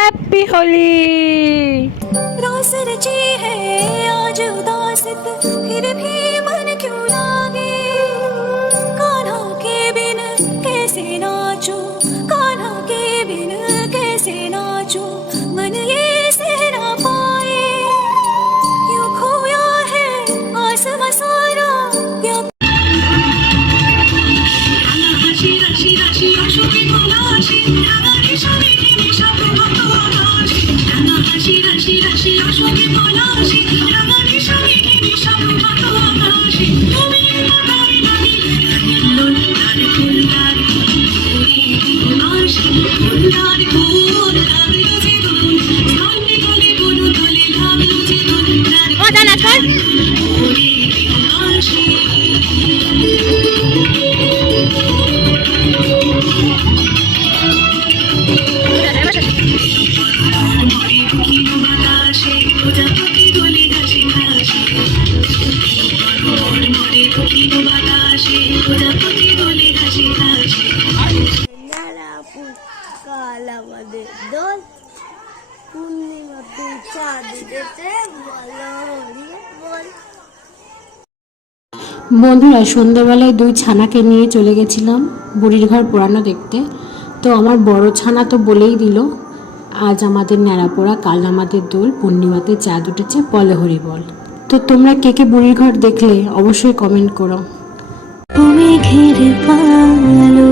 Happy Holi रास रची है आज उदासित फिर भी বন্ধুরা সন্ধ্যাবেলায় দুই ছানাকে নিয়ে চলে গেছিলাম বুড়ির ঘর পুরানো দেখতে। তো আমার বড় ছানা তো বলেই দিল আজ আমাদের ন্যাড়াপোড়া কাল আমাদের দোল পূর্ণিমাতে চাঁদ উঠেছে বলে হরি বল তো তোমরা কে কে বুড়ির ঘর দেখলে অবশ্যই কমেন্ট করো। তুমি ঘিরে পালো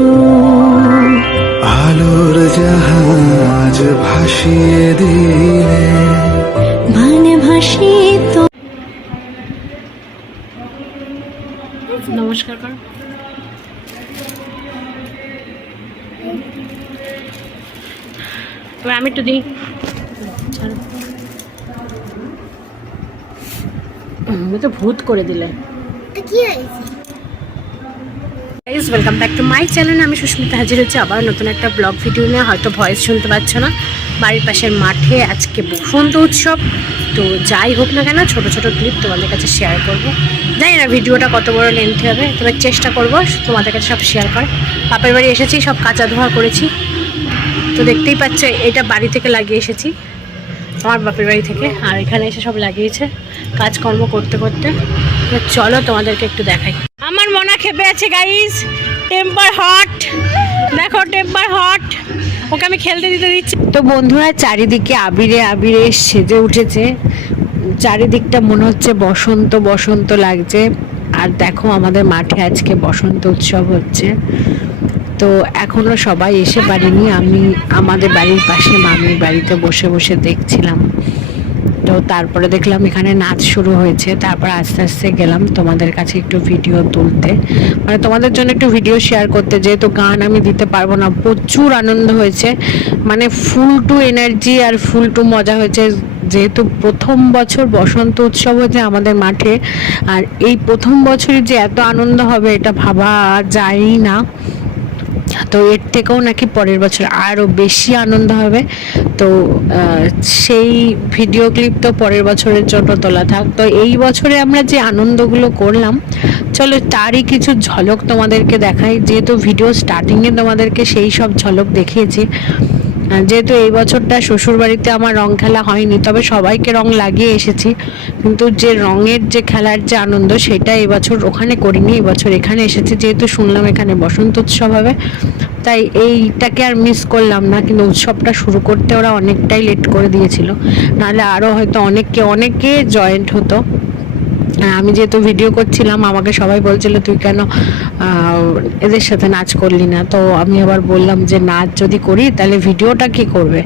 আলোর জাহাজ ভাসিয়ে দিলে। মানে ভাসিত নমস্কার করো। আমি একটু দিই। তো ভূত করে দিলে। কি হয়েছে? Guys welcome back to my channel আমি সুস্মিতা হাজির হচ্ছে আবার নতুন একটা ব্লগ ভিডিও নিয়ে। হয়তো ভয়েস শুনতে পাচ্ছ না। বাড়ির পাশের মাঠে আজকে বসন্ত উৎসব। তো যাই হোক না কেন, ছোট ছোট ক্লিপ তোমাদের কাছে শেয়ার করব। জানি না ভিডিওটা কত বড় লেন্থ হবে, তবে চেষ্টা করব তোমাদের কাছে সব শেয়ার কর বাপের বাড়ি এসেছি, সব কাঁচা ধোয়া করেছি। তো দেখতেই পাচ্ছ, এটা বাড়ি থেকে লাগিয়ে এসেছি। আমার বাপের বাড়ি থেকে। আর এখানে এসে সব লাগিয়েছে। কাজকর্ম করতে করতে। চলো তোমাদেরকে একটু দেখাই। আমার মনা খেপে আছে গাইস টেম্পার হট দেখো টেম্পার হট ওকে আমি খেলতে দিতে দিচ্ছি। তো বন্ধুরা, চারিদিকে আবিরে আবিরে সেজে উঠেছে। চারিদিকটা মনে হচ্ছে বসন্ত বসন্ত লাগছে। আর দেখো, আমাদের মাঠে আজকে বসন্ত উৎসব হচ্ছে। তো এখনও সবাই এসে পারেনি। আমি আমাদের বাড়ির পাশে মামির বাড়িতে বসে বসে দেখছিলাম। তো তারপরে দেখলাম এখানে নাচ শুরু হয়েছে। তারপর আস্তে আস্তে গেলাম তোমাদের কাছে একটু ভিডিও তুলতে। মানে তোমাদের জন্য একটু ভিডিও শেয়ার করতে। যেহেতু গান আমি দিতে পারব না, প্রচুর আনন্দ হয়েছে। মানে ফুল টু এনার্জি আর ফুল টু মজা হয়েছে। যেহেতু প্রথম বছর বসন্ত উৎসব হয়েছে আমাদের মাঠে, আর এই প্রথম বছরই যে এত আনন্দ হবে এটা ভাবা যায়ই না। তো এর থেকেও নাকি পরের বছর আরও বেশি আনন্দ হবে। তো সেই ভিডিও ক্লিপ তো পরের বছরের জন্য তোলা থাক। তো এই বছরে আমরা যে আনন্দগুলো করলাম, চলো তারই কিছু ঝলক তোমাদেরকে দেখাই। যেহেতু ভিডিও স্টার্টিংয়ে তোমাদেরকে সেই সব ঝলক দেখিয়েছি যেহেতু এই বছরটা শ্বশুরবাড়িতে আমার রং খেলা হয়নি, তবে সবাইকে রং লাগিয়ে এসেছি। কিন্তু যে রঙের যে খেলার যে আনন্দ, সেটা এবছর ওখানে করিনি এবছর এখানে এসেছি যেহেতু শুনলাম এখানে বসন্ত উৎসব হবে। তাই এইটাকে আর মিস করলাম না, কিন্তু উৎসবটা শুরু করতে ওরা অনেকটাই লেট করে দিয়েছিল। নাহলে আরও হয়তো অনেকে অনেকে জয়েন্ট হতো। আমি যেহেতু ভিডিও করছিলাম, আমাকে সবাই বলছিল, তুই কেন এদের সাথে নাচ করলি না? তো আমি আবার বললাম যে, নাচ যদি করি, তাহলে ভিডিওটা কি করবে?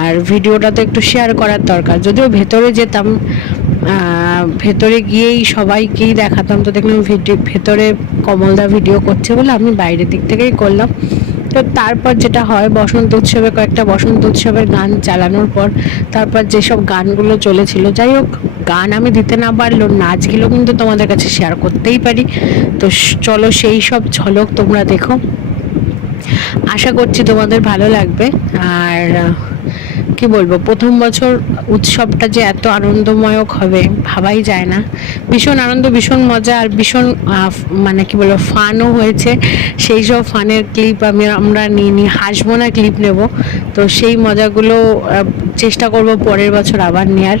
আর ভিডিওটা তো একটু শেয়ার করার দরকার। যদিও ভেতরে যেতাম ভেতরে গিয়েই সবাইকেই দেখাতাম, তো দেখলাম ভিডিও ভেতরে কমলদা ভিডিও করছে বলে আমি বাইরের দিক থেকেই করলাম। তো তারপর যেটা হয়, বসন্ত উৎসবে কয়েকটা বসন্ত উৎসবের গান চালানোর পর তারপর যেসব গানগুলো চলেছিল, যাই হোক, গান আমি দিতে না পারলেও নাচগুলো কিন্তু তোমাদের কাছে শেয়ার করতেই পারি। তো চলো সেই সব ঝলক তোমরা দেখো। আশা করছি তোমাদের ভালো লাগবে। আর কি বলব, প্রথম বছর উৎসবটা যে এত আনন্দময়ক হবে ভাবাই যায় না। ভীষণ আনন্দ, ভীষণ মজা আর ভীষণ মানে কি বলব ফানও হয়েছে। সেই সব ফানের ক্লিপ আমি, আমরা নিয়ে নিই হাসবো না ক্লিপ নেব। তো সেই মজাগুলো চেষ্টা করব পরের বছর আবার নেওয়ার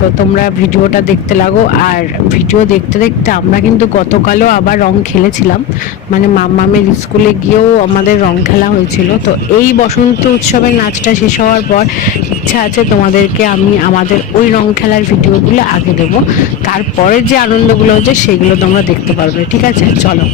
তো তোমরা ভিডিওটা দেখতে লাগো। আর ভিডিও দেখতে দেখতে আমরা কিন্তু গতকালও আবার রং খেলেছিলাম। মানে মামামের স্কুলে গিয়েও আমাদের রং খেলা হয়েছিল। তো এই বসন্ত উৎসবের নাচটা শেষ হওয়ার পর ইচ্ছা আছে তোমাদেরকে আমি আমাদের ওই রং খেলার ভিডিওগুলো আগে দেবো। তারপরে যে আনন্দগুলো হচ্ছে সেগুলো তোমরা দেখতে পারবে। ঠিক আছে? চলো।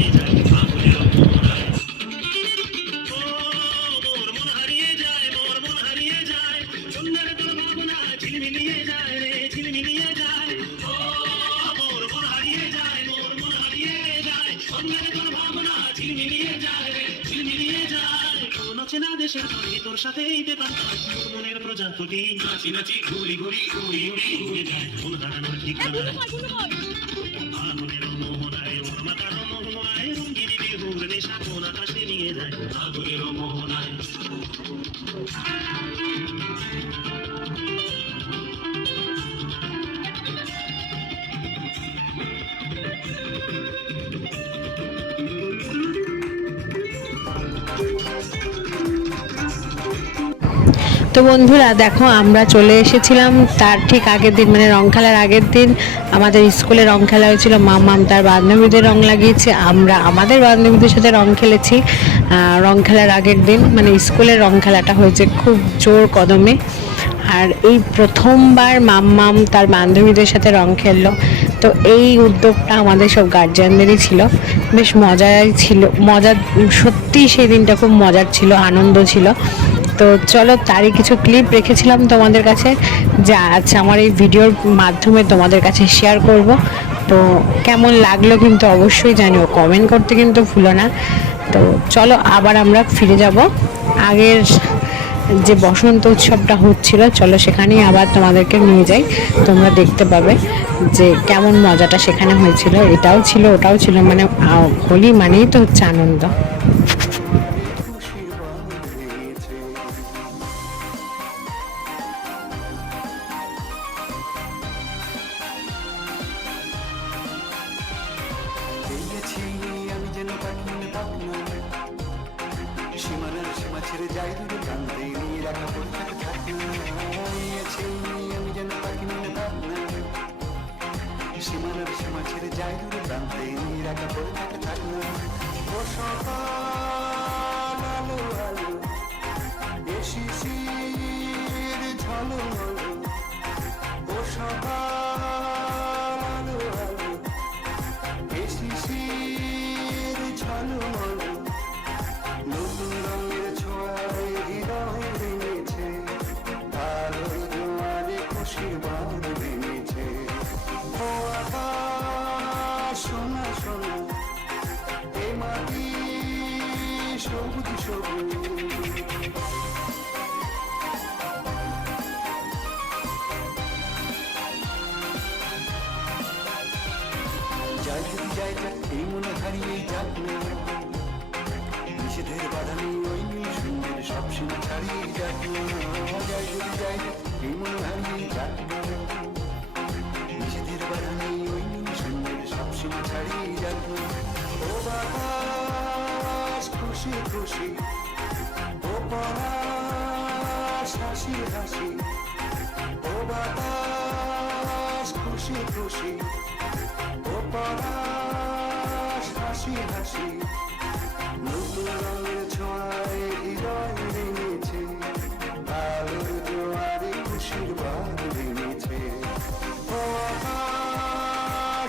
মনের প্রজাপতি নাচি নাচি ঘুরি ঘুরি ঘুরি উড়ি উড়ে যায় মন হারানোর ঠিকানা আগুনের তো বন্ধুরা, দেখো, আমরা চলে এসেছিলাম তার ঠিক আগের দিন মানে রং খেলার আগের দিন। আমাদের স্কুলে রং খেলা হয়েছিল, মামাম তার বান্ধবীদের রং লাগিয়েছে, আমরা আমাদের বান্ধবীদের সাথে রং খেলেছি। রং খেলার আগের দিন মানে স্কুলের রং খেলাটা হয়েছে খুব জোর কদমে। আর এই প্রথমবার মাম্মাম তার বান্ধবীদের সাথে রং খেললো। তো এই উদ্যোগটা আমাদের সব গার্জিয়ানদেরই ছিল। বেশ মজাই ছিল মজা সত্যি সেই দিনটা খুব মজার ছিল, আনন্দ ছিল। তো চলো তারই কিছু ক্লিপ রেখেছিলাম তোমাদের কাছে, যা আচ্ছা আমার এই ভিডিওর মাধ্যমে তোমাদের কাছে শেয়ার করব। তো কেমন লাগল কিন্তু অবশ্যই জানিও কমেন্ট করতে কিন্তু ভুলো না। তো চলো আবার আমরা ফিরে যাব। আগের যে বসন্ত উৎসবটা হচ্ছিল, চলো সেখানেই আবার তোমাদেরকে নিয়ে যাই। তোমরা দেখতে পাবে যে কেমন মজাটা সেখানে হয়েছিল। এটাও ছিল, ওটাও ছিল মানে হোলি মানেই তো হচ্ছে আনন্দ। ছেড়ে যাই দুটো কান্দে নিয়ে রাখা পরিচিত থাকি। পেয়েছি আমি যেন পাখি পাখনা সীমানার সীমা ছেড়ে যাই দুটো কান্দে নিয়ে রাখা পরিচিত থাকি। যাই যদি যাই যাক এই মনে হারিয়ে যাক না নিষেধের সব সীমা ছাড়িয়ে যাক না যাই যদি যাই যাক এই মনে হারিয়ে যাক না নিষেধের সব সীমা ছাড়িয়ে যাক না বাতাস খুশি খুশি ও পলাশ হাসি ও বাতাস খুশি খুশি পলাশ হাসি হাসি। নতুন রঙের ছোঁয়ায় হৃদয় ভেঙেছে আলোর জোয়ারে খুশির বাদ ভেঙেছে। ও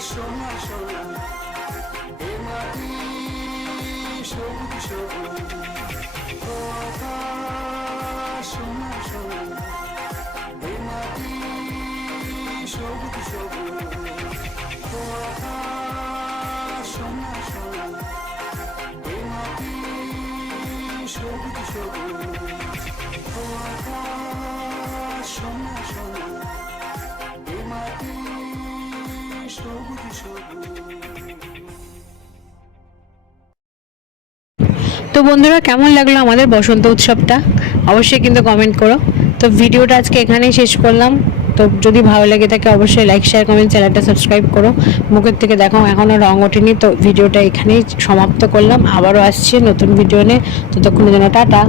সোনা সোনা, এ মাটি সবুজ সবুজ। সবুজ সবুজ। তো বন্ধুরা, কেমন লাগল আমাদের বসন্ত উৎসবটা? অবশ্যই কিন্তু কমেন্ট করো। তো ভিডিওটা আজকে এখানেই শেষ করলাম। তো যদি ভালো লাগে থাকে অবশ্যই লাইক শেয়ার কমেন্ট চ্যানেলটা সাবস্ক্রাইব করো। মুখের থেকে দেখো এখনও রঙ ওঠেনি, তো ভিডিওটা এখানেই সমাপ্ত করলাম। আবারও আসছে নতুন ভিডিও নিয়ে। ততক্ষণের জন্য টাটা।